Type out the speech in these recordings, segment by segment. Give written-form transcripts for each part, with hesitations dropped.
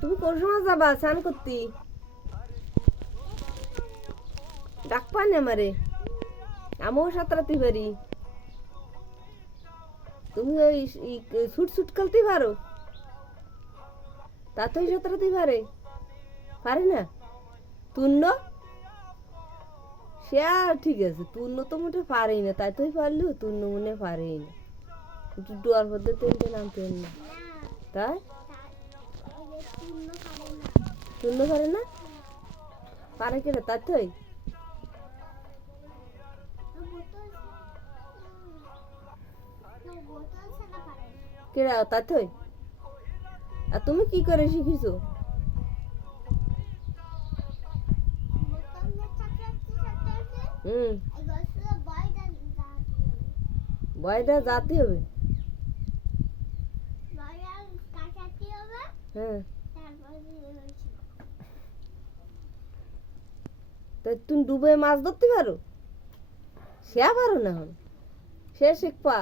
তুমি কোন সময় যাবা স্নান করতে? ডাক পানি আমারে, আমিও সাঁতরাতে পারি। তুমি ওই ছুট ছুট খেলতে পারো? তাতেই সাঁতরাতে পারে? পারে না? তুন্ন সে আর ঠিক আছে, তুন্ন তো মোটে পারেই না, তাই তোই পারলেও তুন্ন মনে পারেই না। একটু ডোয়ার মধ্যে তেলতে নামতেন না, তাই তুন্ন পারে না? পারে কেটে তাই তোই কেড়া তাই তোই। আর তুমি কি করে শিখিছো? হুম, বয়টা যাতে হবে। হ্যাঁ, তাই তুমি ডুবে মাছ ধরতে পারো? সে পারো না হন, সে শিখপা।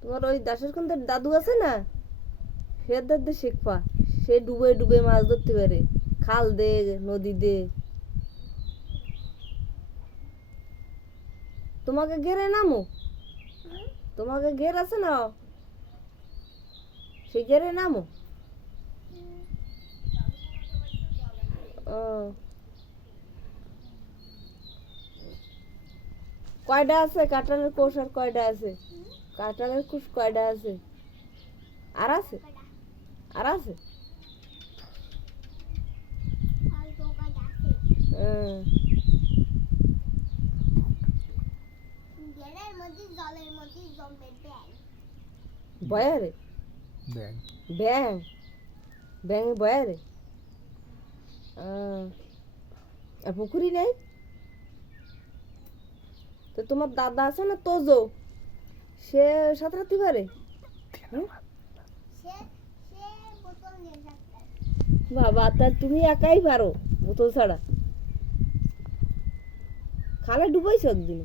তোমার ওই দাসের কন্দের দাদু আছে না, সে দাদু শিখপা। সে ডুবে ডুবে মাছ ধরতে পারে, খাল দে নদী দে। তোমাকে ঘেরে নামো, তোমাকে ঘের আছে না, সে ঘেরে নামো। ও, কয়টা আছে কাঁঠালের কোষ? আর কয়টা আছে কাঁঠালের কোষ? কয়টা আছে? আর আছে? আর আছে? হুম, বয়ারে ব্যাং ব্যাং, ব্যাঙে বয়ারে। আর পুকুরি নেই? তো তোমার দাদা আছে না তোজো, সে সাঁতরাতে পারে? হুম? বাবা, তা তুমি একাই পারো বোতল ছাড়া? খালে ডুবাইছো একদিন?